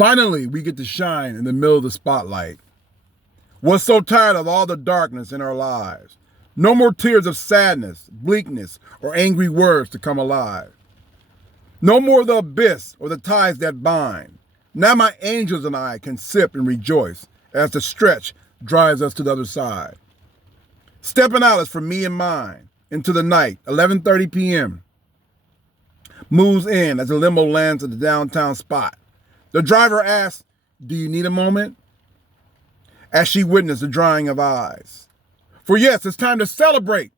Finally, we get to shine in the middle of the spotlight. We're so tired of all the darkness in our lives. No more tears of sadness, bleakness, or angry words to come alive. No more the abyss or the ties that bind. Now my angels and I can sip and rejoice as the stretch drives us to the other side. Stepping out is for me and mine into the night, 11:30 p.m. Moves in as the limo lands at the downtown spot. The driver asks, "Do you need a moment?" As she witnessed the drying of eyes. For yes, it's time to celebrate.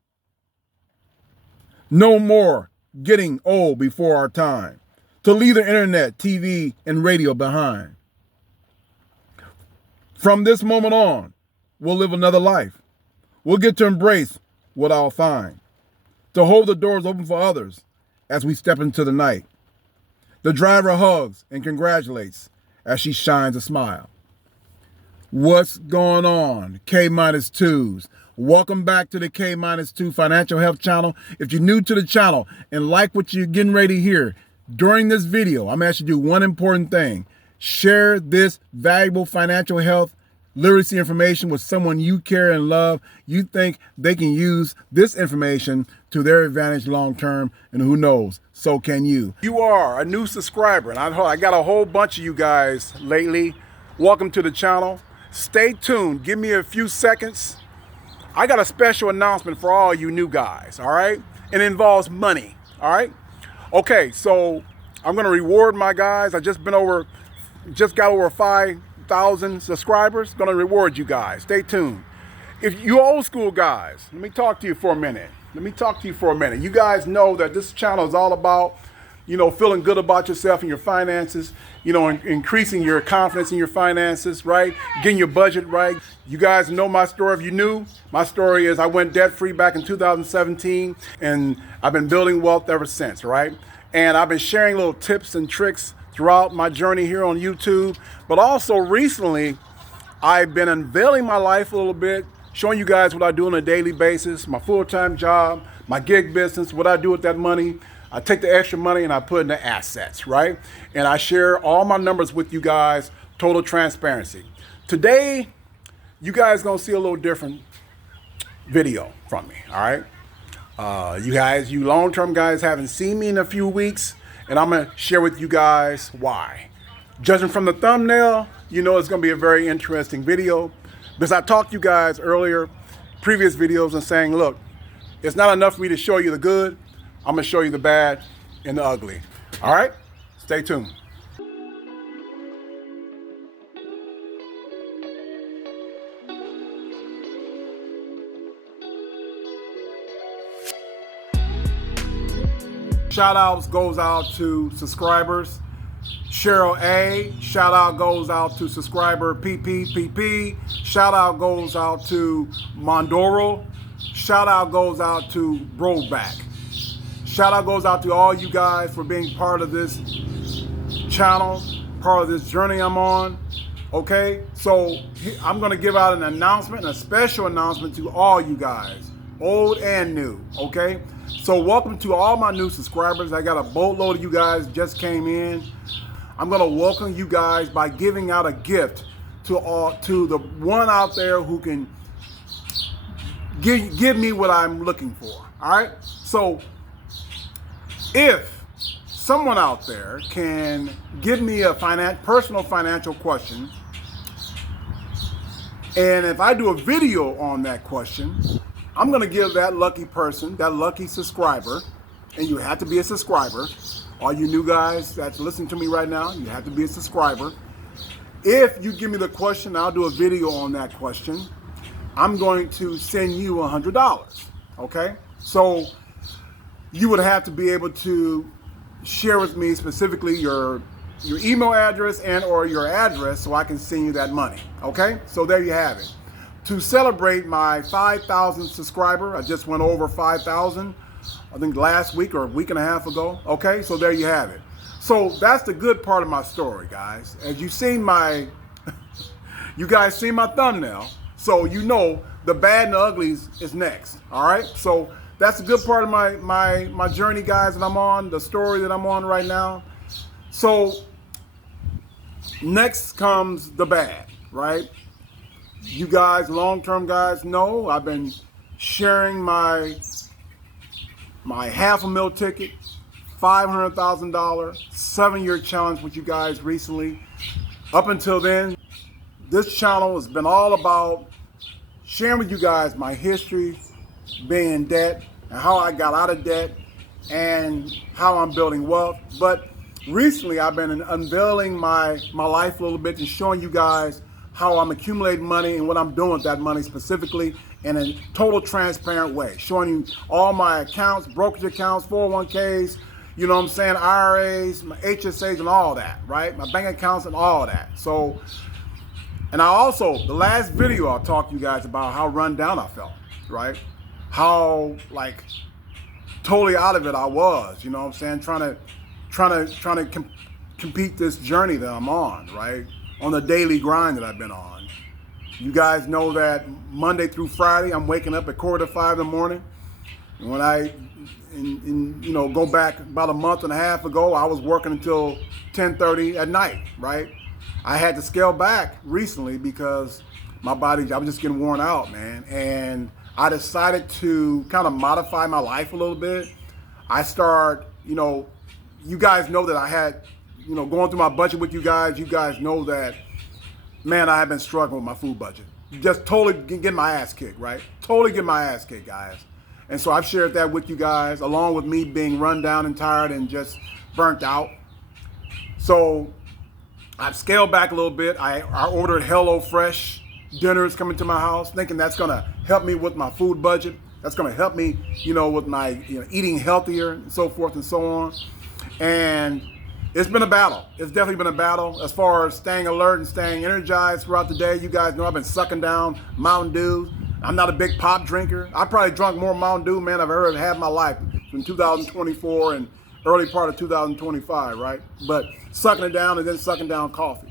No more getting old before our time. To leave the internet, TV, and radio behind. From this moment on, we'll live another life. We'll get to embrace what I'll find. To hold the doors open for others as we step into the night. The driver hugs and congratulates as she shines a smile. What's going on, K-2s? Welcome back to the K-2 Financial Health Channel. If you're new to the channel and like what you're getting ready to hear, during this video, I'm asking you to do one important thing. Share this valuable financial health literacy information with someone you care and love. You think they can use this information to their advantage long term, and who knows, so can you. You are a new subscriber, and I got a whole bunch of you guys lately. Welcome to the channel. Stay tuned. Give me a few seconds. I got a special announcement for all you new guys, all right? It involves money, all right? Okay, so I'm gonna reward my guys. I just got over 5,000 subscribers. Gonna reward you guys. Stay tuned. If you old school guys, let me talk to you for a minute. You guys know that this channel is all about, feeling good about yourself and your finances, increasing your confidence in your finances, right? Getting your budget right. You guys know my story. If you knew, my story is I went debt-free back in 2017, and I've been building wealth ever since, right? And I've been sharing little tips and tricks throughout my journey here on YouTube. But also recently, I've been unveiling my life a little bit, showing you guys what I do on a daily basis, my full-time job, my gig business, what I do with that money. I take the extra money and I put it into assets, right? And I share all my numbers with you guys, total transparency. Today, you guys gonna see a little different video from me, all right? You long-term guys haven't seen me in a few weeks, and I'm gonna share with you guys why. Judging from the thumbnail, it's gonna be a very interesting video, because I talked to you guys earlier, previous videos, and saying, look, it's not enough for me to show you the good. I'm gonna show you the bad and the ugly. All right, stay tuned. Shout outs goes out to subscribers. Cheryl A, shout out goes out to subscriber PPPP. Shout out goes out to Mondoro. Shout out goes out to Broback. Shout out goes out to all you guys for being part of this channel, part of this journey I'm on. Okay, so I'm gonna give out an announcement, a special announcement to all you guys, old and new, okay? So welcome to all my new subscribers. I got a boatload of you guys just came in. I'm gonna welcome you guys by giving out a gift to the one out there who can give me what I'm looking for, all right? So if someone out there can give me a personal financial question, and if I do a video on that question, I'm gonna give that lucky person, that lucky subscriber, and you have to be a subscriber. All you new guys that's listening to me right now, you have to be a subscriber. If you give me the question, I'll do a video on that question. I'm going to send you $100, okay? So you would have to be able to share with me specifically your email address and or your address so I can send you that money, okay? So there you have it. To celebrate my 5,000 subscriber, I just went over 5,000, I think last week or a week and a half ago, okay? So there you have it. So that's the good part of my story, guys. As you've seen you guys seen my thumbnail, so you know the bad and the uglies is next, all right? So that's a good part of my journey, guys, that I'm on, the story that I'm on right now. So Next comes the bad, right? You guys, long-term guys, know I've been sharing my half a mil ticket, $500,000, 7-year challenge with you guys recently. Up until then, this channel has been all about sharing with you guys my history, being in debt, and how I got out of debt, and how I'm building wealth. But recently, I've been unveiling my life a little bit and showing you guys how I'm accumulating money and what I'm doing with that money specifically in a total transparent way. Showing you all my accounts, brokerage accounts, 401ks, you know what I'm saying, IRAs, my HSAs and all that, right? My bank accounts and all that. So, and I also, the last video I talked to you guys about how run down I felt, right? How like totally out of it I was, you know what I'm saying? Trying to compete this journey that I'm on, right? On the daily grind that I've been on. You guys know that Monday through Friday, I'm waking up at 4:45 in the morning. And when I, you know, go back about a month and a half ago, I was working until 10:30 at night, right? I had to scale back recently because my body, I was just getting worn out, man. And I decided to kind of modify my life a little bit. I start, you know, you guys know that I had, you know, going through my budget with you guys know that, man, I have been struggling with my food budget. Just totally getting my ass kicked, right? Totally getting my ass kicked, guys. And so I've shared that with you guys, along with me being run down and tired and just burnt out. So I've scaled back a little bit. I ordered HelloFresh dinners coming to my house, thinking that's gonna help me with my food budget. That's gonna help me, you know, with my eating healthier and so forth and so on. And it's been a battle. It's definitely been a battle as far as staying alert and staying energized throughout the day. You guys know I've been sucking down Mountain Dew. I'm not a big pop drinker. I probably drunk more Mountain Dew, man, I've ever had in my life in 2024 and early part of 2025, right? But sucking it down and then sucking down coffee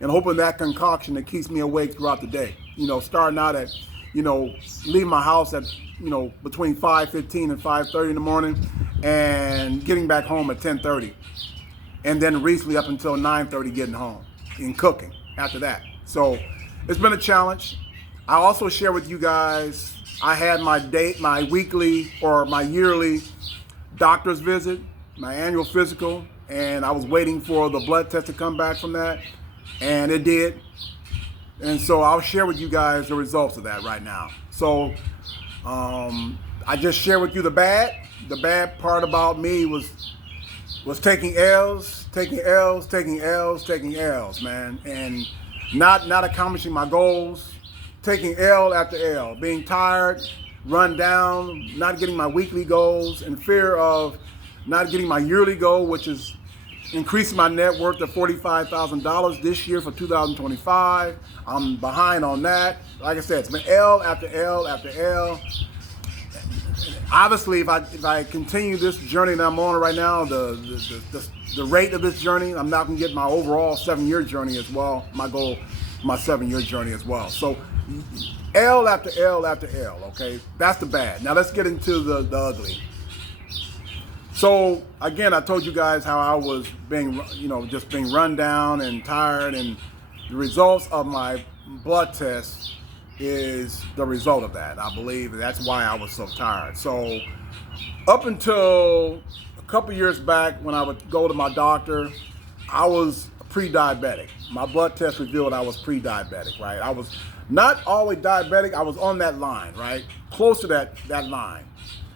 and hoping that concoction that keeps me awake throughout the day. You know, starting out at, you know, leaving my house at, you know, between 5:15 and 5:30 in the morning and getting back home at 10:30. And then recently up until 9:30 getting home and cooking after that. So it's been a challenge. I also share with you guys, I had my weekly or my yearly doctor's visit, my annual physical, and I was waiting for the blood test to come back from that, and it did. And so I'll share with you guys the results of that right now. So I just share with you the bad. The bad part about me was taking L's, man, and not accomplishing my goals, taking L after L, being tired, run down, not getting my weekly goals, in fear of not getting my yearly goal, which is increasing my net worth to $45,000 this year for 2025. I'm behind on that. Like I said, it's been L after L after L. Obviously, if I continue this journey that I'm on right now, the rate of this journey, I'm not going to get my overall 7-year journey as well. My goal, my 7-year journey as well. So L after L after L, okay? That's the bad. Now let's get into the ugly. So again, I told you guys how I was being, you know, just being run down and tired, and the results of my blood test is the result of that. I believe that's why I was so tired. So up until a couple years back, when I would go to my doctor, I was pre-diabetic. My blood test revealed I was pre-diabetic, right? I was not always diabetic. I was on that line, right? Close to that line.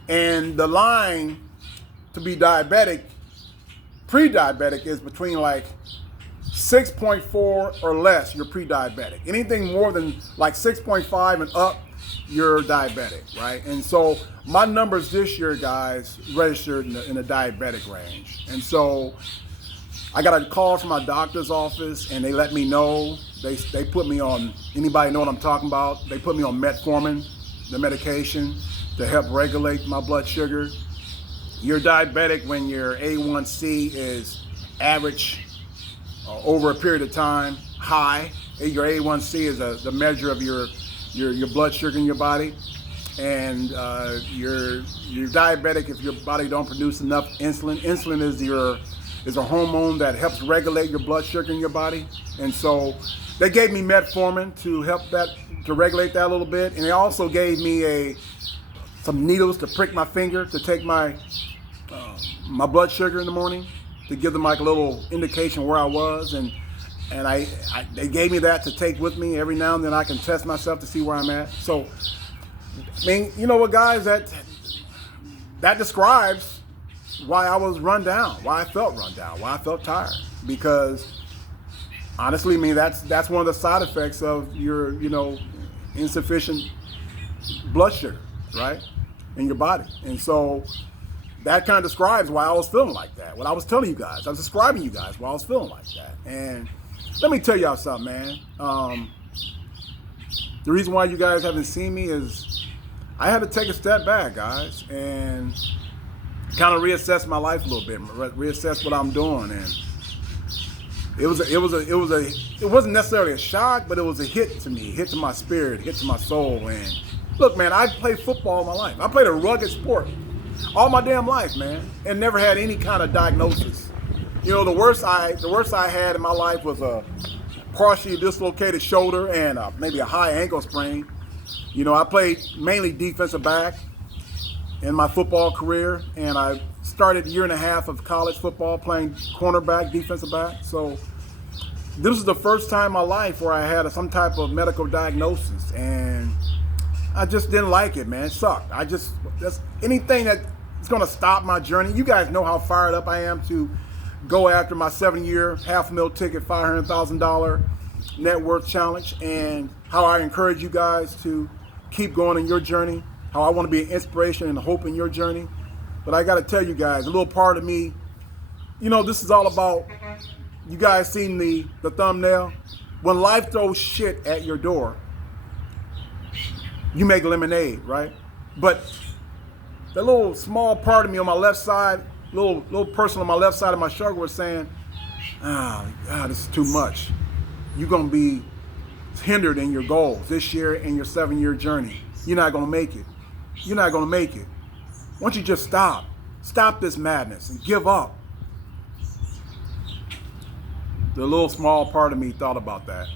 And the line to be diabetic, pre-diabetic, is between like 6.4 or less, you're pre-diabetic. Anything more than like 6.5 and up, you're diabetic, right? And so my numbers this year, guys, registered in the diabetic range. And so I got a call from my doctor's office, and they let me know. They put me on, anybody know what I'm talking about? They put me on metformin, the medication, to help regulate my blood sugar. You're diabetic when your A1C is average over a period of time high. Your A1C is the measure of your blood sugar in your body, and you're diabetic if your body don't produce enough insulin. Insulin is is a hormone that helps regulate your blood sugar in your body. And so they gave me metformin to help that, to regulate that a little bit. And they also gave me some needles to prick my finger to take my blood sugar in the morning, to give them like a little indication where I was. And they gave me that to take with me every now and then. I can test myself to see where I'm at. So, I mean, you know what, guys, that describes why I was run down, why I felt run down, why I felt tired. Because honestly, I mean, that's one of the side effects of your, insufficient blood sugar, right, in your body. And so that kind of describes why I was feeling like that. What I was telling you guys, I was describing you guys why I was feeling like that. And let me tell y'all something, man. The reason why you guys haven't seen me is I had to take a step back, guys, and kind of reassess my life a little bit, reassess what I'm doing. And it wasn't necessarily a shock, but it was a hit to me, hit to my spirit, hit to my soul. And look, man, I played football all my life. I played a rugged sport all my damn life, man, and never had any kind of diagnosis. The worst I had in my life was a partially dislocated shoulder and maybe a high ankle sprain. I played mainly defensive back in my football career, and I started a year and a half of college football playing cornerback, defensive back. So this is the first time in my life where I had some type of medical diagnosis, and I just didn't like it, man. It sucked. That's anything that is going to stop my journey. You guys know how fired up I am to go after my 7-year, $500,000 ticket, $500,000 net worth challenge, and how I encourage you guys to keep going in your journey, how I want to be an inspiration and hope in your journey. But I got to tell you guys, a little part of me, this is all about, you guys seen the thumbnail? When life throws shit at your door, you make lemonade, right? But the little small part of me on my left side, little person on my left side of my shoulder was saying, this is too much. You're going to be hindered in your goals this year in your 7-year journey. You're not going to make it. You're not going to make it. Why don't you just stop this madness and give up? The little small part of me thought about that,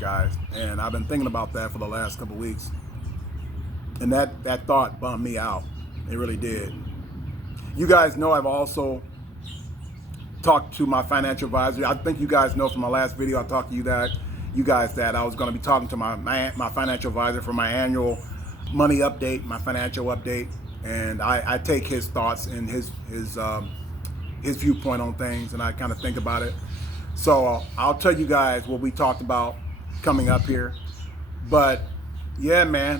guys, and I've been thinking about that for the last couple of weeks. And that thought bummed me out. It really did. You guys know I've also talked to my financial advisor. I think you guys know from my last video, I talked to you guys that I was going to be talking to my financial advisor for my annual money update, my financial update, and I take his thoughts and his viewpoint on things, and I kind of think about it. So I'll tell you guys what we talked about coming up here. But yeah, man,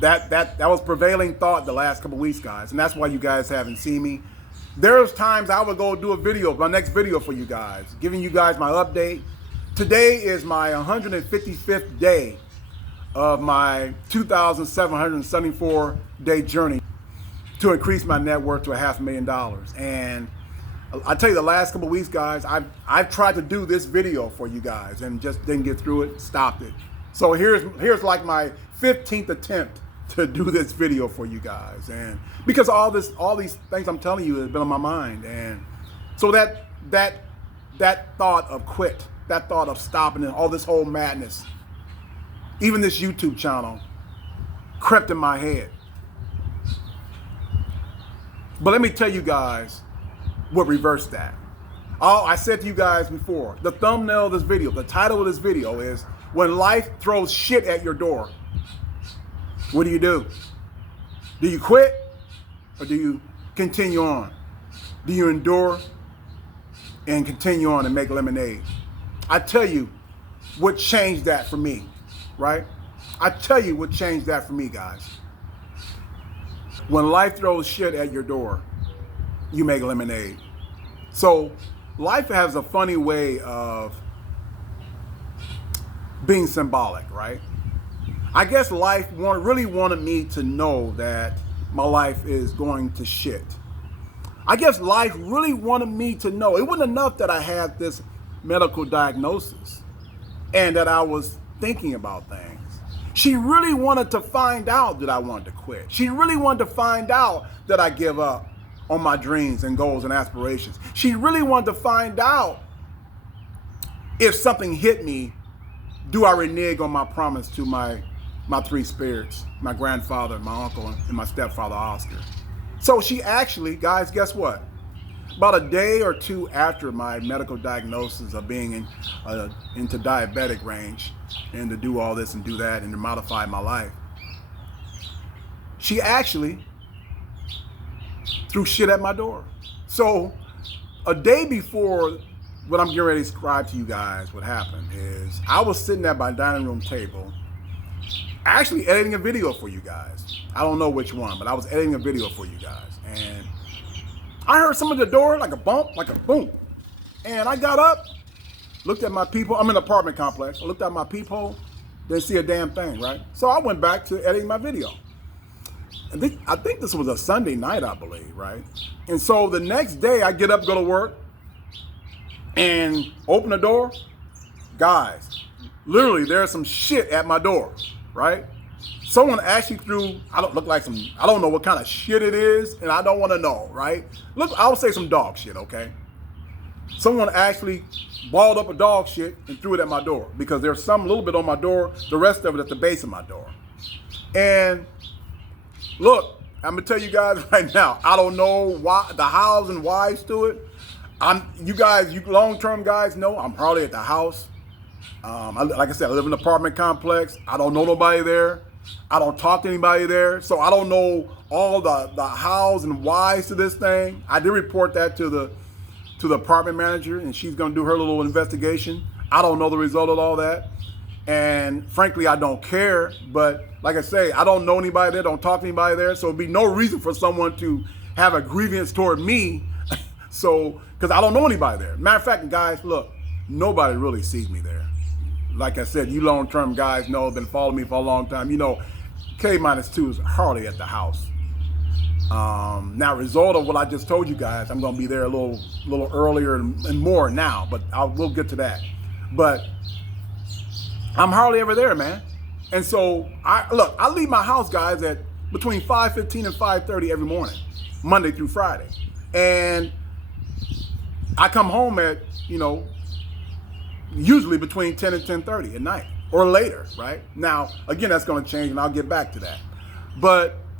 that was prevailing thought the last couple weeks, guys, and that's why you guys haven't seen me. There's times I would go do a video, my next video for you guys, giving you guys my update. Today is my 155th day of my 2,774 day journey to increase my net worth to $500,000. And I tell you, the last couple of weeks, guys, I've tried to do this video for you guys and just didn't get through it, stopped it. So here's like my 15th attempt to do this video for you guys, and because all these things I'm telling you have been on my mind, and so that thought of quit, that thought of stopping, and all this whole madness, even this YouTube channel, crept in my head. But let me tell you guys what reversed that. I said to you guys before, the thumbnail of this video, the title of this video is "When Life Throws Shit at Your Door." What do? Do you quit, or do you continue on? Do you endure and continue on and make lemonade? I tell you what changed that for me, right? I tell you what changed that for me, guys. When life throws shit at your door, you make lemonade. So life has a funny way of being symbolic, right? I guess life really wanted me to know that my life is going to shit. I guess life really wanted me to know. It wasn't enough that I had this medical diagnosis and that I was thinking about things. She really wanted to find out that I wanted to quit. She really wanted to find out that I give up. on my dreams and goals and aspirations. She really wanted to find out if something hit me, do I renege on my promise to my three spirits, my grandfather, my uncle, and my stepfather, Oscar. So she actually, guys, guess what? About a day or two after my medical diagnosis of being into diabetic range and to do all this and do that and to modify my life, she actually threw shit at my door. So a day before what I'm getting ready to describe to you guys, what happened is I was sitting at my dining room table, actually editing a video for you guys. I don't know which one, but I was editing a video for you guys. And I heard some of the door, like a bump, like a boom. And I got up, looked at my peephole. I'm in an apartment complex. I looked at my peephole, didn't see a damn thing, right? So I went back to editing my video. I think this was a Sunday night, I believe, right? And so the next day I get up, go to work, and open the door. Guys, literally there's some shit at my door, right? Someone actually threw, I don't know what kind of shit it is, and I don't want to know, right? Look, I would say some dog shit, okay? Someone actually balled up a dog shit and threw it at my door because there's some little bit on my door, the rest of it at the base of my door. And look, I'm gonna tell you guys right now, I don't know why, the hows and whys to it. You long-term guys know I'm hardly at the house. Like I said, I live in an apartment complex. I don't know nobody there. I don't talk to anybody there. So I don't know all the hows and whys to this thing. I did report that to the apartment manager, and she's gonna do her little investigation. I don't know the result of all that. And frankly, I don't care. But like I say, I don't know anybody there, don't talk to anybody there. So it'd be no reason for someone to have a grievance toward me. So, because I don't know anybody there. Matter of fact, guys, look, nobody really sees me there. Like I said, you long-term guys know, been following me for a long time. You know, K-2 is hardly at the house. Now, result of what I just told you guys, I'm going to be there a little earlier and more now, but we'll get to that. But I'm hardly ever there, man. And so, I leave my house, guys, at between 5:15 and 5:30 every morning, Monday through Friday. And I come home at, usually between 10 and 10:30 at night or later, right? Now, again, that's going to change, and I'll get back to that.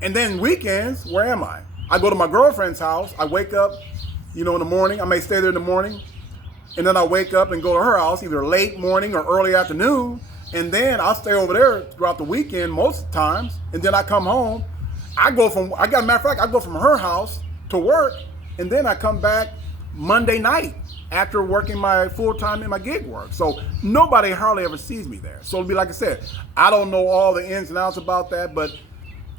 And then weekends, where am I? I go to my girlfriend's house. I wake up, in the morning. I may stay there in the morning, and then I wake up and go to her house either late morning or early afternoon, and then I'll stay over there throughout the weekend most times, and then I come home. Matter of fact, I go from her house to work, and then I come back Monday night after working my full-time in my gig work. So nobody hardly ever sees me there. So it'll be like I said, I don't know all the ins and outs about that, but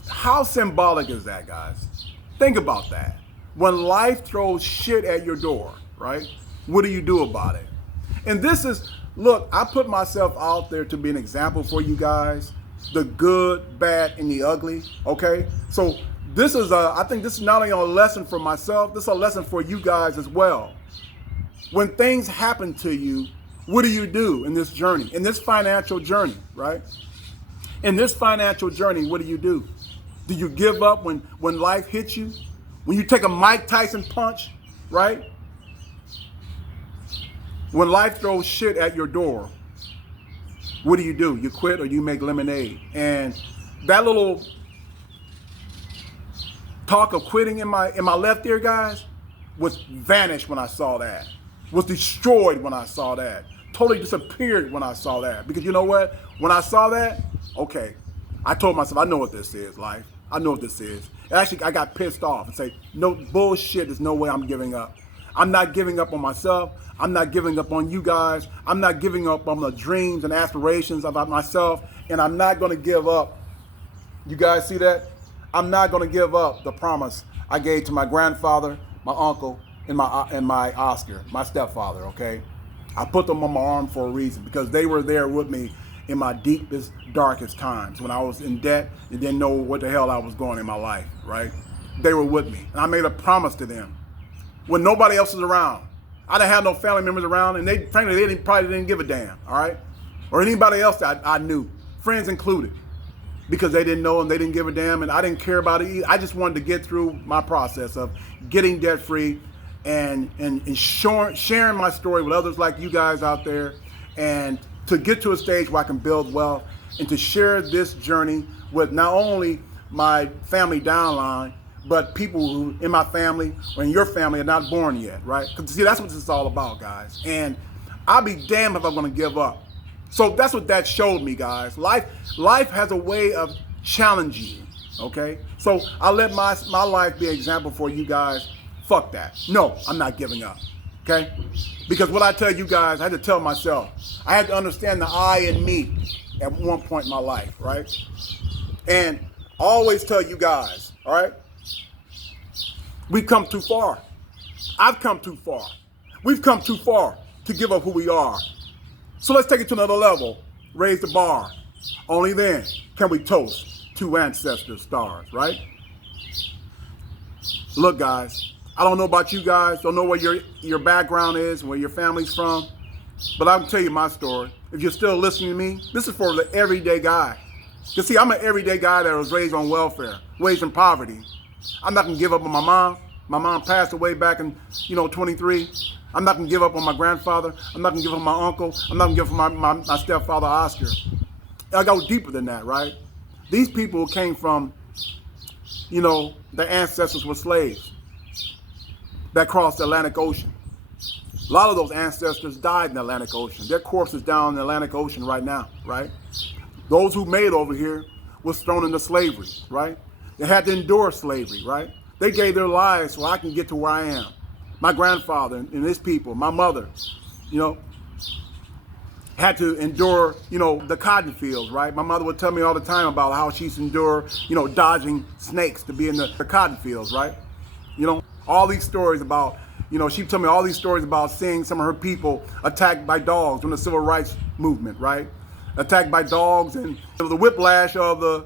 how symbolic is that, guys? Think about that. When life throws shit at your door, right? What do you do about it? And look, I put myself out there to be an example for you guys, the good, bad, and the ugly, okay? So I think this is not only a lesson for myself, this is a lesson for you guys as well. When things happen to you, what do you do in this journey, in this financial journey, right? In this financial journey, what do you do? Do you give up when life hits you? When you take a Mike Tyson punch, right? When life throws shit at your door, what do? You quit or you make lemonade? And that little talk of quitting in my left ear, guys, was vanished when I saw that. Was destroyed when I saw that. Totally disappeared when I saw that. Because you know what? When I saw that, okay, I told myself, I know what this is, life. I know what this is. Actually, I got pissed off and say, no bullshit, there's no way I'm giving up. I'm not giving up on myself. I'm not giving up on you guys. I'm not giving up on the dreams and aspirations about myself. And I'm not going to give up. You guys see that? I'm not going to give up the promise I gave to my grandfather, my uncle, and my Oscar, my stepfather, okay? I put them on my arm for a reason because they were there with me in my deepest, darkest times when I was in debt and didn't know what the hell I was going in my life, right? They were with me. And I made a promise to them when nobody else was around. I didn't have no family members around, and they probably didn't give a damn, all right? Or anybody else that I knew, friends included. because they didn't know and they didn't give a damn, and I didn't care about it either. I just wanted to get through my process of getting debt free and sharing my story with others like you guys out there, and to get to a stage where I can build wealth and to share this journey with not only my family downline, but people who in my family or in your family are not born yet, right? Because see, that's what this is all about, guys. And I'll be damned if I'm gonna give up. So that's what that showed me, guys. Life has a way of challenging you, okay? So I let my life be an example for you guys. Fuck that. No, I'm not giving up, okay? Because what I tell you guys, I had to tell myself. I had to understand the I in me at one point in my life, right? And I always tell you guys, all right? We've come too far. I've come too far. We've come too far to give up who we are. So let's take it to another level. Raise the bar. Only then can we toast two ancestor stars, right? Look, guys, I don't know about you guys. Don't know what your background is, where your family's from. But I'll tell you my story. If you're still listening to me, this is for the everyday guy. You see, I'm an everyday guy that was raised on welfare, raised in poverty. I'm not gonna give up on my mom. My mom passed away back in, 23. I'm not gonna give up on my grandfather. I'm not gonna give up on my uncle. I'm not gonna give up on my stepfather, Oscar. I go deeper than that, right? These people came from, their ancestors were slaves that crossed the Atlantic Ocean. A lot of those ancestors died in the Atlantic Ocean. Their corpses down in the Atlantic Ocean right now, right? Those who made it over here was thrown into slavery, right? They had to endure slavery, right? They gave their lives so I can get to where I am. My grandfather and his people, my mother, had to endure, the cotton fields, right? My mother would tell me all the time about how she's endured, dodging snakes to be in the cotton fields, right? All these stories about, she'd tell me all these stories about seeing some of her people attacked by dogs during the civil rights movement, right? Attacked by dogs and the whiplash of the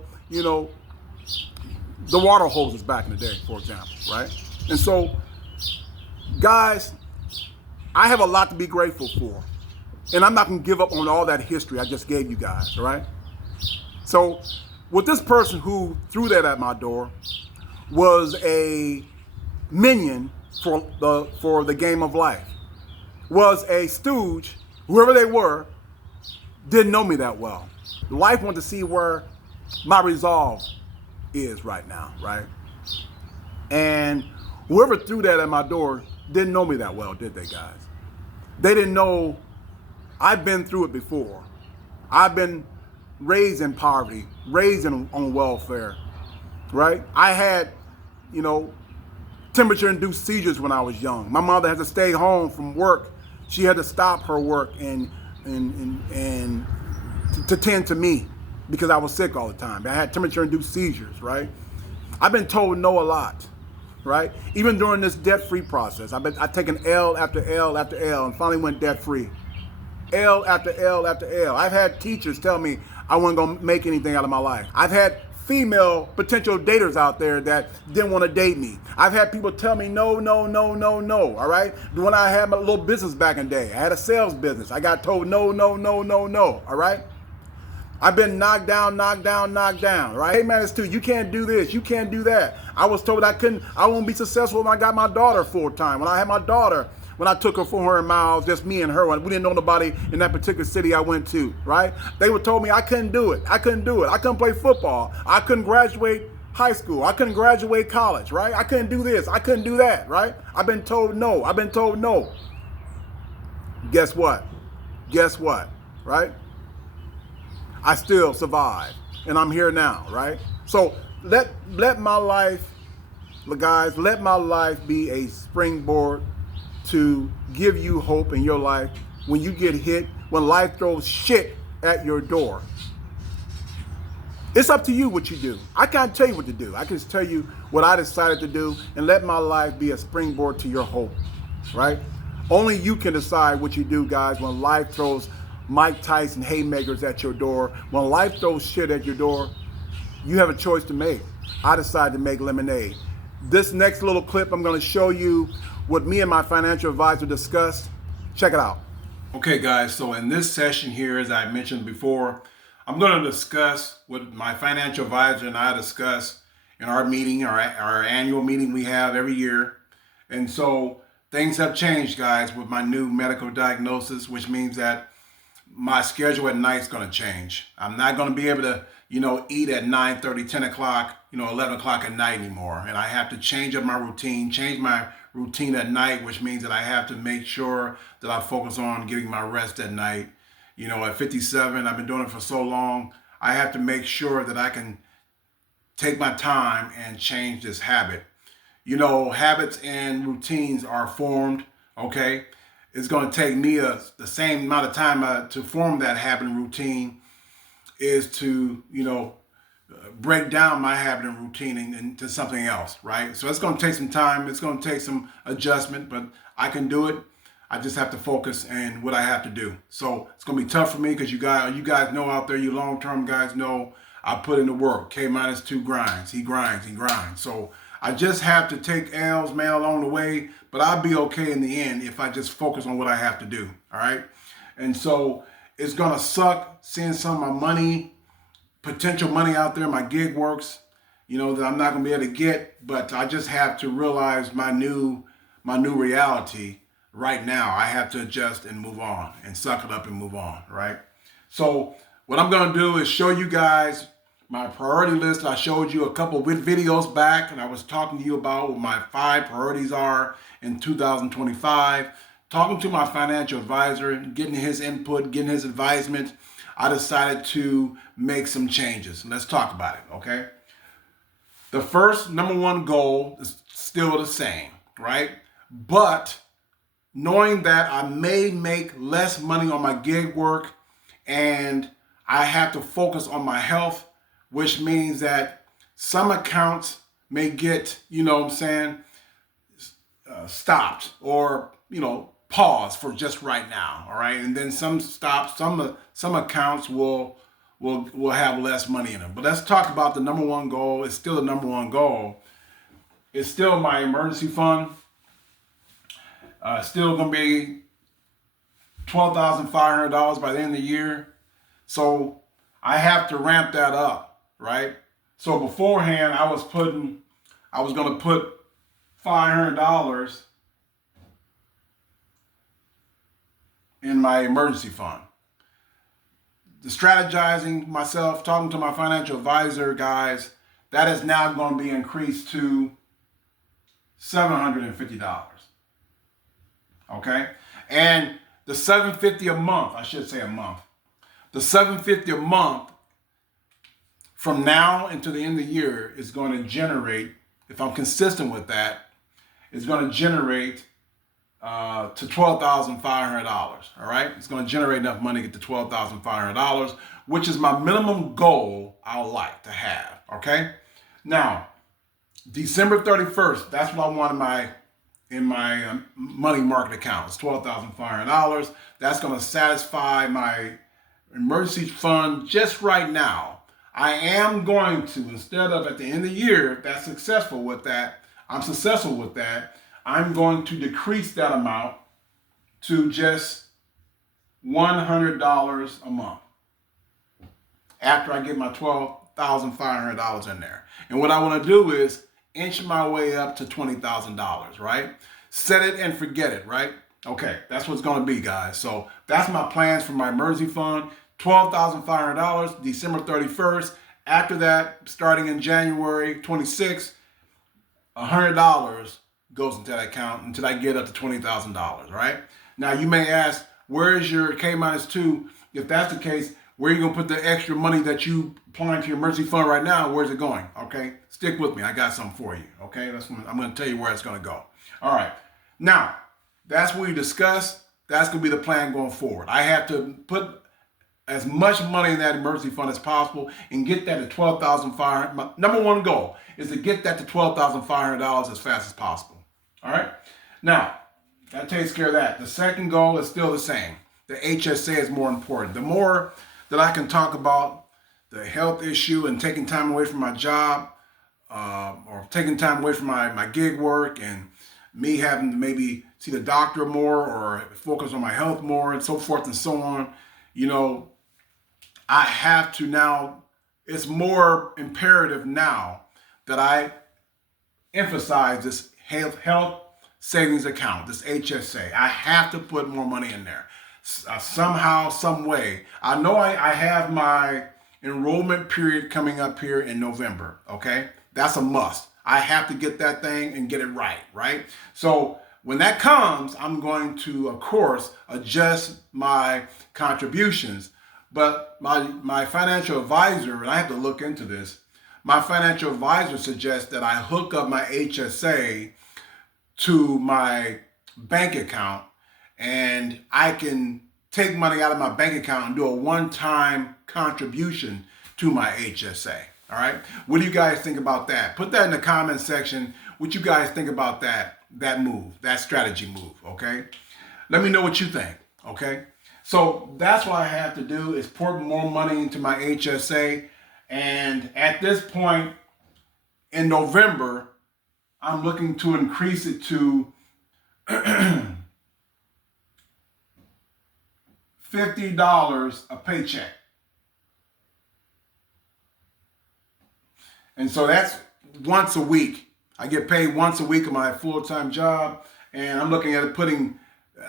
water hoses back in the day, for example, right? And so, guys, I have a lot to be grateful for. And I'm not gonna give up on all that history I just gave you guys, all right? So, with this person who threw that at my door was a minion for the game of life, was a stooge, whoever they were, didn't know me that well. Life wanted to see where my resolve is right now, right? And whoever threw that at my door didn't know me that well, did they, guys? They didn't know I've been through it before. I've been raised in poverty, raised on welfare, right? I had, temperature-induced seizures when I was young. My mother had to stay home from work. She had to stop her work and to tend to me because I was sick all the time. I had temperature-induced seizures, right? I've been told no a lot, right? Even during this debt-free process, I've taken L after L after L and finally went debt-free. L after L after L. I've had teachers tell me I wasn't gonna make anything out of my life. I've had female potential daters out there that didn't want to date me. I've had people tell me no, all right? When I had my little business back in the day, I had a sales business. I got told no, all right? I've been knocked down, right? Hey man, it's too, you can't do this, you can't do that. I was told I won't be successful when I got my daughter full time. When I had my daughter, when I took her 400 miles, just me and her, we didn't know nobody in that particular city I went to, right? They would told me I couldn't do it. I couldn't play football. I couldn't graduate high school. I couldn't graduate college, right? I couldn't do this. I couldn't do that, right? I've been told no. Guess what, right? I still survive, and I'm here now, right? So let my life, guys, let my life be a springboard to give you hope in your life when you get hit, when life throws shit at your door. It's up to you what you do. I can't tell you what to do. I can just tell you what I decided to do and let my life be a springboard to your hope, right? Only you can decide what you do, guys, when life throws Mike Tyson haymakers at your door. When life throws shit at your door, you have a choice to make. I decided to make lemonade. This next little clip, I'm gonna show you what me and my financial advisor discussed. Check it out. Okay guys, so in this session here, as I mentioned before, I'm going to discuss what my financial advisor and I discuss in our meeting, our annual meeting we have every year. And so things have changed, guys, with my new medical diagnosis, which means that my schedule at night is going to change. I'm not going to be able to, eat at 9:30, 10 o'clock, 11 o'clock at night anymore. And I have to change up my routine, change my routine at night, which means that I have to make sure that I focus on getting my rest at night. At 57, I've been doing it for so long. I have to make sure that I can take my time and change this habit. Habits and routines are formed, okay? It's going to take me the same amount of time to form that habit and routine is to, break down my habit and routine into something else, right? So it's going to take some time. It's going to take some adjustment, but I can do it. I just have to focus and what I have to do. So it's going to be tough for me because you guys know out there, you long-term guys know I put in the work. K-2 grinds. He grinds. So I just have to take L's, man, along the way, but I'll be okay in the end if I just focus on what I have to do, all right? And so it's going to suck seeing some of my money, potential money out there, my gig works, that I'm not going to be able to get, but I just have to realize my new reality right now. I have to adjust and move on and suck it up and move on, right? So what I'm going to do is show you guys my priority list. I showed you a couple of videos back, and I was talking to you about what my 5 priorities are in 2025. Talking to my financial advisor, getting his input, getting his advisement, I decided to make some changes. Let's talk about it, okay? The first number 1 goal is still the same, right? But knowing that I may make less money on my gig work and I have to focus on my health, which means that some accounts may get, stopped or, paused for just right now, all right? And then some accounts will have less money in them. But let's talk about the number 1 goal. It's still the number 1 goal. It's still my emergency fund. Still going to be $12,500 by the end of the year. So I have to ramp that up, right? So beforehand, I was going to put $500 in my emergency fund. The strategizing myself, talking to my financial advisor, guys, that is now going to be increased to $750. Okay? And the $750 a month, I should say a month. The $750 a month from now until the end of the year is going to generate, if I'm consistent with that, is going to generate to $12,500. All right? It's going to generate enough money to get to $12,500, which is my minimum goal I would like to have. Okay? Now, December 31st, that's what I want in my money market account. It's $12,500. That's going to satisfy my emergency fund just right now. I am going to, instead of at the end of the year, if I'm successful with that, I'm going to decrease that amount to just $100 a month after I get my $12,500 in there. And what I want to do is inch my way up to $20,000, right? Set it and forget it, right? Okay, that's what it's going to be, guys. So that's my plans for my emergency fund. $12,500, December 31st. After that, starting in January 26th, $100 goes into that account until I get up to $20,000, right? Now, you may ask, where is your K-2? If that's the case, where are you going to put the extra money that you applying to your emergency fund right now? Where's it going? Okay, stick with me. I got something for you. Okay, I'm going to tell you where it's going to go. All right. Now, that's what we discussed. That's going to be the plan going forward. I have to put as much money in that emergency fund as possible and get that to $12,500. My number 1 goal is to get that to $12,500 as fast as possible. All right. Now, that takes care of that. The second goal is still the same. The HSA is more important. The more that I can talk about the health issue and taking time away from my job or taking time away from my gig work and me having to maybe see the doctor more or focus on my health more and so forth and so on, I have to now, it's more imperative now that I emphasize this health savings account, this HSA. I have to put more money in there. Somehow, some way. I know I have my enrollment period coming up here in November, okay? That's a must. I have to get that thing and get it right? So when that comes, I'm going to, of course, adjust my contributions. But my financial advisor, and I have to look into this, my financial advisor suggests that I hook up my HSA to my bank account, and I can take money out of my bank account and do a one-time contribution to my HSA. All right. What do you guys think about that? Put that in the comment section. What you guys think about that move, that strategy move? Okay. Let me know what you think. Okay. So that's what I have to do is pour more money into my HSA. And at this point in November, I'm looking to increase it to $50 a paycheck. And so that's once a week. I get paid once a week of my full-time job. And I'm looking at putting,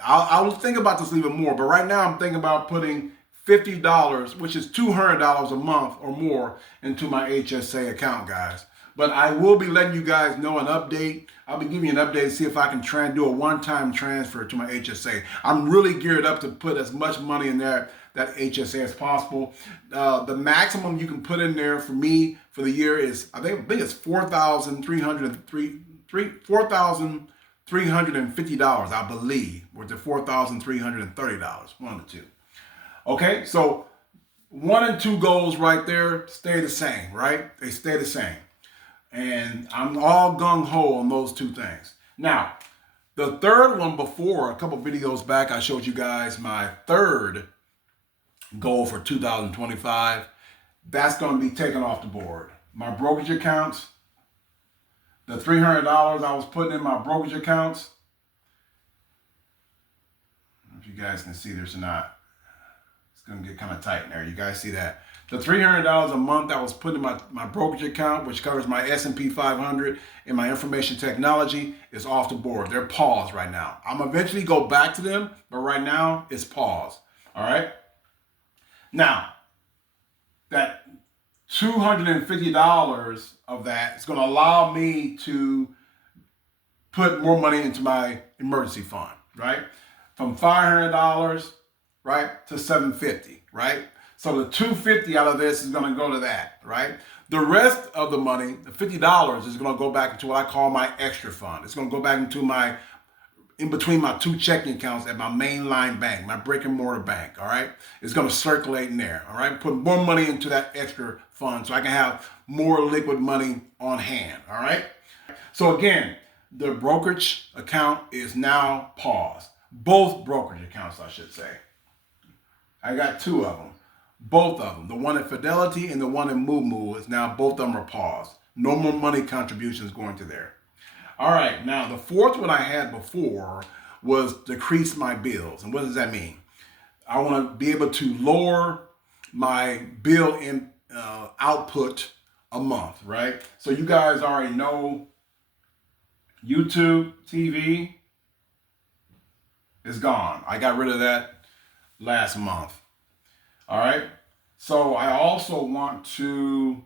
I'll think about this even more, but right now I'm thinking about putting $50, which is $200 a month or more, into my HSA account, guys. But I will be letting you guys know an update. I'll be giving you an update to see if I can do a one-time transfer to my HSA. I'm really geared up to put as much money in there, that HSA, as possible. The maximum you can put in there for me for the year is, I think it's $4,350, I believe, or to $4,330, one of the two. Okay, so 1 and 2 goals right there stay the same, right? They stay the same. And I'm all gung-ho on those 2 things. Now, the third one, before, a couple videos back, I showed you guys my third goal for 2025. That's going to be taken off the board. My brokerage accounts, the $300 I was putting in my brokerage accounts. I don't know if you guys can see this or not. It's going to get kind of tight in there. You guys see that? The $300 a month I was putting in my brokerage account, which covers my S&P 500 and my information technology, is off the board. They're paused right now. I'm eventually go back to them, but right now it's paused. All right. Now, that $250 of that is going to allow me to put more money into my emergency fund, right? From $500, right, to $750, right? So the $250 out of this is going to go to that, right? The rest of the money, the $50, is going to go back into what I call my extra fund. It's going to go back into in between my 2 checking accounts at my mainline bank, my brick and mortar bank, all right? It's going to circulate in there, all right? Put more money into that extra fund so I can have more liquid money on hand, all right? So again, the brokerage account is now paused. Both brokerage accounts, I should say. I got 2 of them. Both of them, the one at Fidelity and the one in Moo, is now, both of them are paused. No more money contributions going to there. All right, now the fourth one I had before was decrease my bills. And what does that mean? I want to be able to lower my bill in output a month, right? So you guys already know YouTube TV is gone. I got rid of that last month. All right. So I also want to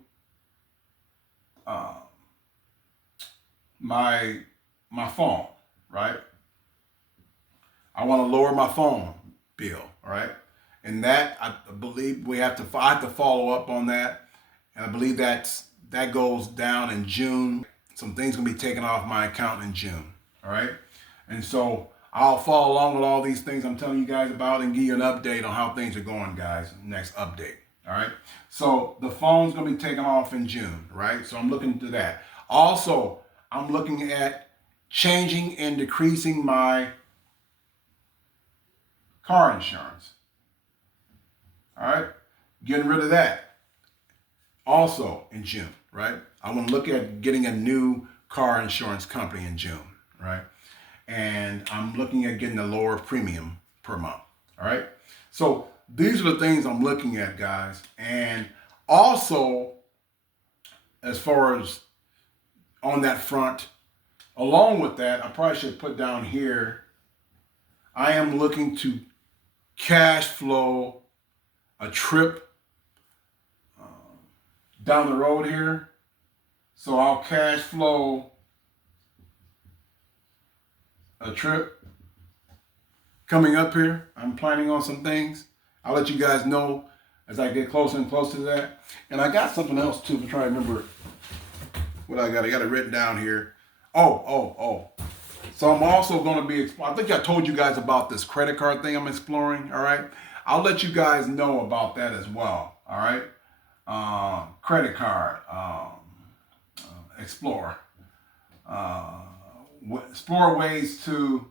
my phone, right? I want to lower my phone bill, all right? And that, I believe I have to follow up on that. And I believe that goes down in June. Some things gonna be taken off my account in June, all right? And so I'll follow along with all these things I'm telling you guys about and give you an update on how things are going, guys. Next update, all right? So the phone's gonna be taken off in June, right? So I'm looking into that. Also, I'm looking at changing and decreasing my car insurance, all right? Getting rid of that also in June, right? I want to look at getting a new car insurance company in June, right? And I'm looking at getting a lower premium per month, all right? So these are the things I'm looking at, guys. And also, as far as on that front, along with that, I probably should put down here, I am looking to cash flow a trip down the road here. So I'll cash flow a trip coming up here. I'm planning on some things. I'll let you guys know as I get closer and closer to that. And I got something else too. I'm trying to remember what I got. I got it written down here. Oh. So I'm also going to be, I think I told you guys about this credit card thing I'm exploring. All right. I'll let you guys know about that as well. All right. Credit card, explore ways to,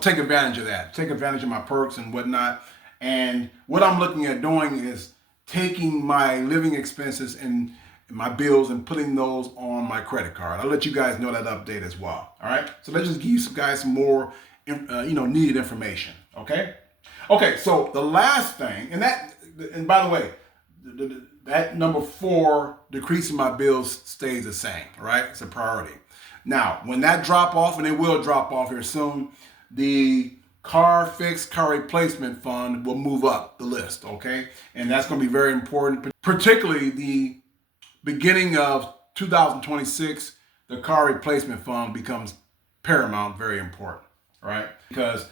take advantage of that, take advantage of my perks and whatnot. And what I'm looking at doing is taking my living expenses and my bills and putting those on my credit card. I'll let you guys know that update as well. All right. So let's just give you guys some more, needed information. Okay. Okay. So the last thing, and by the way, that number 4, decreasing my bills, stays the same, right? It's a priority. Now, when that drop off, and it will drop off here soon, the car replacement fund will move up the list, okay? And that's going to be very important, particularly the beginning of 2026, the car replacement fund becomes paramount, very important, right? Because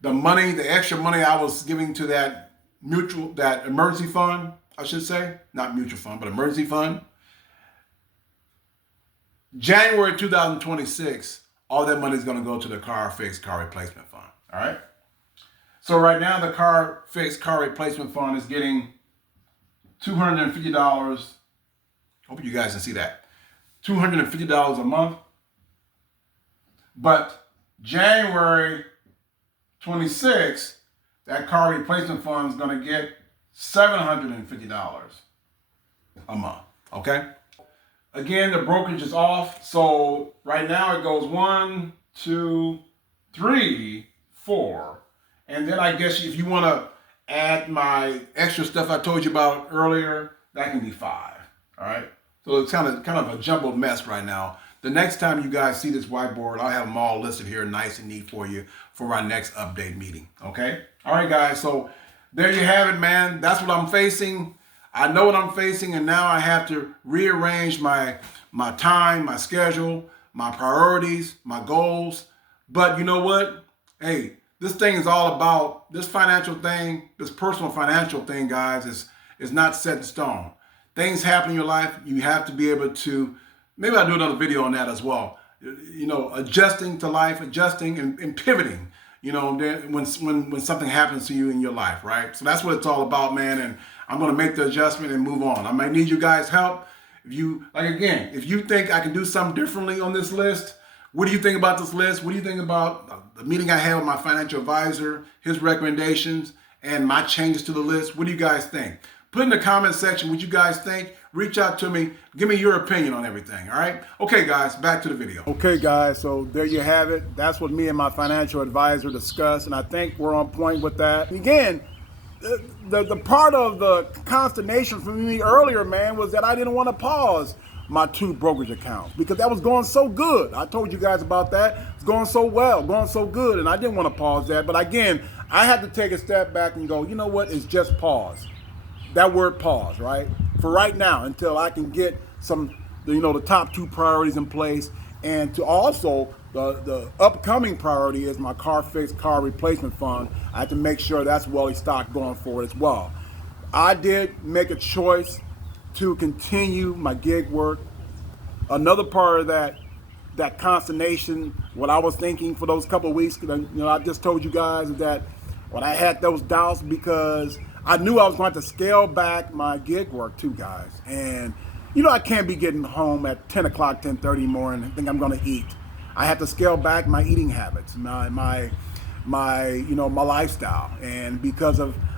the extra money I was giving to that emergency fund, I should say, not mutual fund, but emergency fund, January 2026, all that money is going to go to the car replacement fund. All right. So right now, the car replacement fund is getting $250. Hope you guys can see that. $250 a month. But January 26, that car replacement fund is going to get $750 a month. Okay. Again, the brokerage is off. So right now it goes 1, 2, 3, 4. And then I guess if you want to add my extra stuff I told you about earlier, that can be 5. All right. So it's kind of a jumbled mess right now. The next time you guys see this whiteboard, I'll have them all listed here nice and neat for you for our next update meeting. Okay. All right, guys. So there you have it, man. That's what I'm facing. I know what I'm facing, and now I have to rearrange my time, my schedule, my priorities, my goals. But you know what? Hey, this thing is all about, this financial thing, this personal financial thing, guys, is not set in stone. Things happen in your life. You have to be able to, maybe I'll do another video on that as well. Adjusting to life, adjusting and pivoting, when something happens to you in your life, right? So that's what it's all about, man. And I'm going to make the adjustment and move on. I might need you guys' help. If you think I can do something differently on this list, what do you think about this list? What do you think about the meeting I had with my financial advisor, his recommendations, and my changes to the list? What do you guys think? Put in the comment section what you guys think. Reach out to me. Give me your opinion on everything, all right? Okay, guys, back to the video. Okay, guys, so there you have it. That's what me and my financial advisor discussed, and I think we're on point with that. Again, the part of the consternation for me earlier, man, was that I didn't want to pause my 2 brokerage accounts because that was going so good. I told you guys about that. It's going so well, going so good, and I didn't want to pause that. But again, I had to take a step back and go, you know what? It's just pause. That word pause, right? For right now, until I can get the top 2 priorities in place, and to also the upcoming priority is my car replacement fund. I have to make sure that's well stocked going forward as well. I did make a choice to continue my gig work. Another part of that consternation, what I was thinking for those couple of weeks, I just told you guys that when I had those doubts because I knew I was going to have to scale back my gig work too, guys. And, I can't be getting home at 10 o'clock, 10:30 in the morning and think I'm going to eat. I have to scale back my eating habits, my lifestyle. And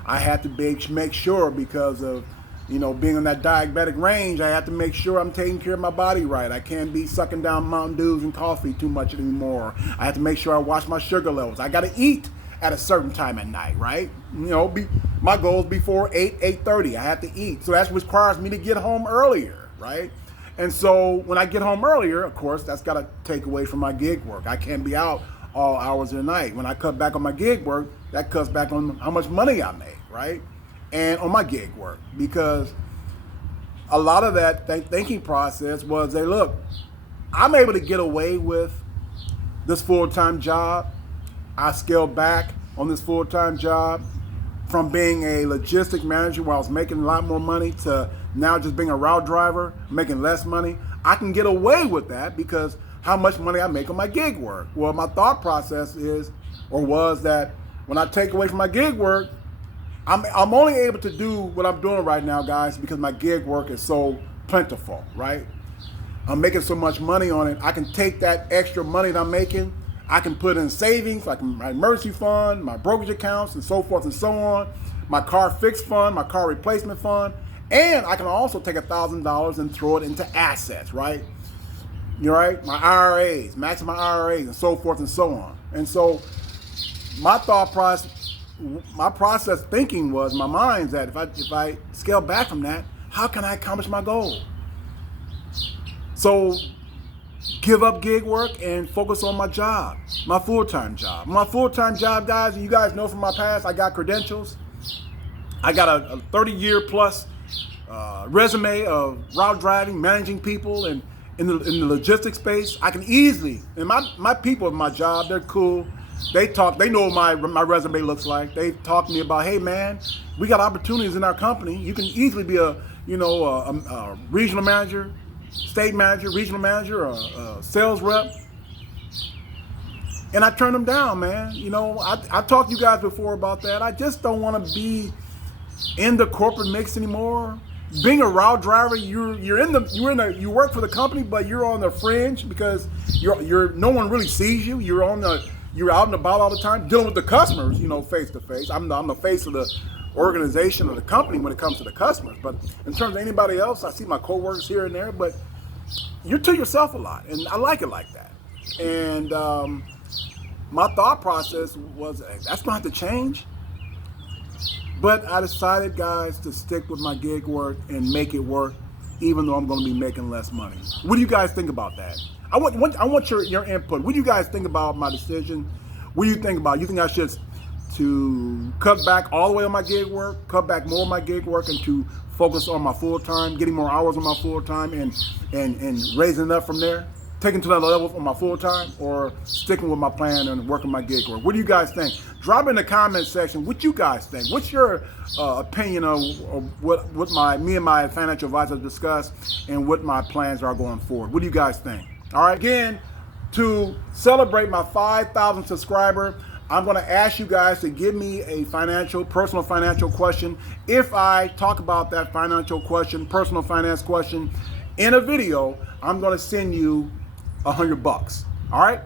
I had to make sure because of, being in that diabetic range, I have to make sure I'm taking care of my body right. I can't be sucking down Mountain Dews and coffee too much anymore. I have to make sure I watch my sugar levels. I got to eat at a certain time at night, right? You know, my goals before 8:30. I have to eat. So that requires me to get home earlier, right? And so when I get home earlier, of course, that's got to take away from my gig work. I can't be out all hours of the night. When I cut back on my gig work, that cuts back on how much money I make, right? And on my gig work, because a lot of that thinking process was, hey, look, I'm able to get away with this full-time job. I scaled back on this full-time job from being a logistic manager where I was making a lot more money to now just being a route driver, making less money. I can get away with that because how much money I make on my gig work. Well, my thought process was that when I take away from my gig work, I'm only able to do what I'm doing right now, guys, because my gig work is so plentiful, right? I'm making so much money on it. I can take that extra money that I'm making, I can put in savings, like my emergency fund, my brokerage accounts, and so forth and so on, my car fix fund, my car replacement fund, and I can also take $1,000 and throw it into assets, right? You're right, my IRAs, maxing my IRAs, and so forth and so on. And so my process thinking was, my mind's that if I scale back from that, how can I accomplish my goal? So give up gig work and focus on my job, my full-time job. My full-time job, guys, you guys know from my past, I got credentials. I got a 30-year plus resume of route driving, managing people, and in the logistics space. I can easily, and my people at my job, they're cool. They know what my resume looks like. They talk to me about, hey man, we got opportunities in our company. You can easily be a regional manager, state manager, regional manager, a sales rep. And I turn them down, man. You know, I talked to you guys before about that. I just don't want to be in the corporate mix anymore. Being a route driver, you work for the company, but you're on the fringe because no one really sees you. You're out and about all the time, dealing with the customers, face to face. I'm the face of the organization of the company when it comes to the customers. But in terms of anybody else, I see my coworkers here and there, but you're to yourself a lot, and I like it like that. And my thought process was, that's going to have to change. But I decided, guys, to stick with my gig work and make it work, even though I'm going to be making less money. What do you guys think about that? I want your input. What do you guys think about my decision? What do you think about? You think I should to cut back all the way on my gig work, cut back more on my gig work, and to focus on my full time, getting more hours on my full time, and raising it up from there, taking to that level on my full time, or sticking with my plan and working my gig work? What do you guys think? Drop in the comment section what you guys think. What's your opinion of what me and my financial advisor discussed, and what my plans are going forward? What do you guys think? All right, again, to celebrate my 5,000 subscriber, I'm going to ask you guys to give me a personal financial question. If I talk about that personal finance question in a video, I'm going to send you $100. All right?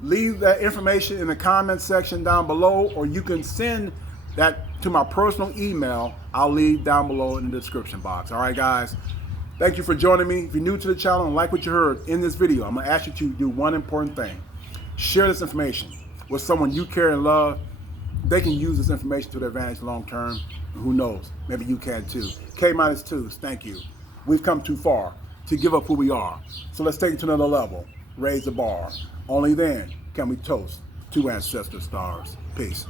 Leave that information in the comment section down below, or you can send that to my personal email. I'll leave down below in the description box. All right, guys? Thank you for joining me. If you're new to the channel and like what you heard in this video, I'm going to ask you to do one important thing. Share this information with someone you care and love. They can use this information to their advantage long term. And who knows? Maybe you can too. K-2s, thank you. We've come too far to give up who we are. So let's take it to another level. Raise the bar. Only then can we toast two ancestor stars. Peace.